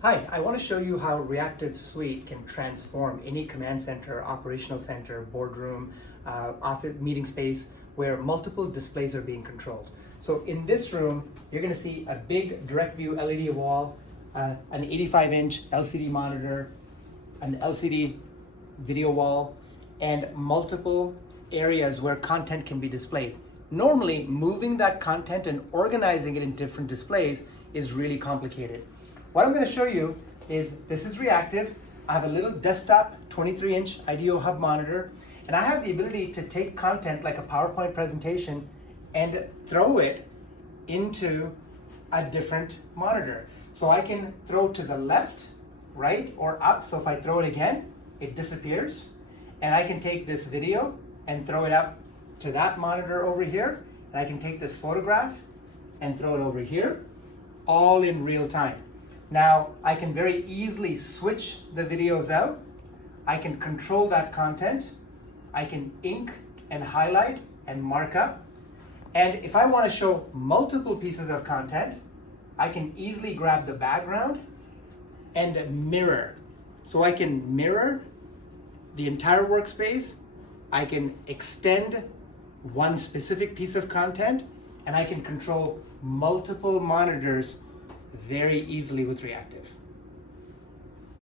Hi, I want to show you how Reactiv SUITE can transform any command center, operational center, boardroom, office meeting space where multiple displays are being controlled. So in this room, you're going to see a big direct view LED wall, an 85-inch LCD monitor, an LCD video wall, and multiple areas where content can be displayed. Normally, moving that content and organizing it in different displays is really complicated. What I'm going to show you is this is Reactiv. I have a little desktop 23-inch IDEO hub monitor, and I have the ability to take content like a PowerPoint presentation and throw it into a different monitor. So I can throw to the left, right, or up. So if I throw it again, it disappears. And I can take this video and throw it up to that monitor over here. And I can take this photograph and throw it over here, all in real time. Now, I can very easily switch the videos out. I can control that content. I can ink and highlight and mark up. And if I want to show multiple pieces of content, I can easily grab the background and mirror. So I can mirror the entire workspace. I can extend one specific piece of content, and I can control multiple monitors very easily with Reactiv.